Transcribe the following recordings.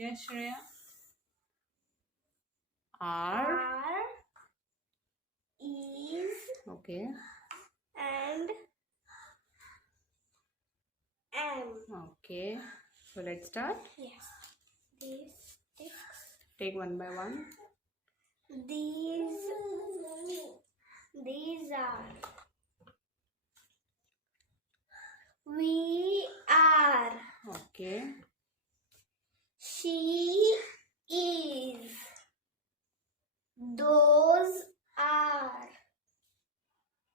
Yes, Shreya. Are. Is, Okay. and am. Okay. So let's start. Yes. These sticks. Take one by one. These are. We are. Okay. She is. Those are.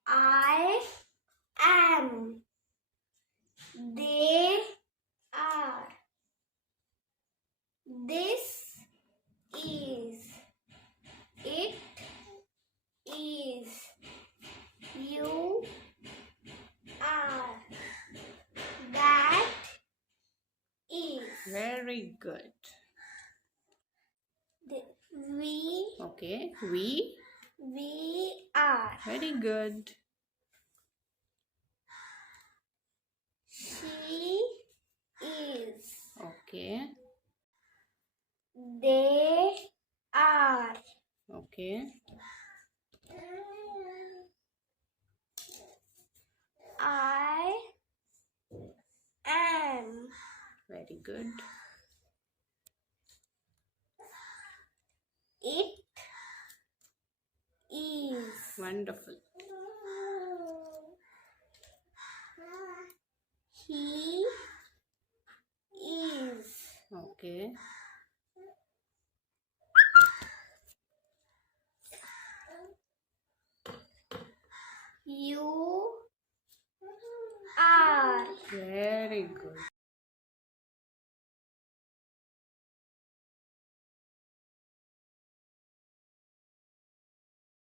I am. They are. This is. It is. You are. That is. Very good. We Okay. We. are. Very good. She is. Okay. They are. Okay. I am. Very good. It is. Wonderful. He is. Okay. You are. Very good.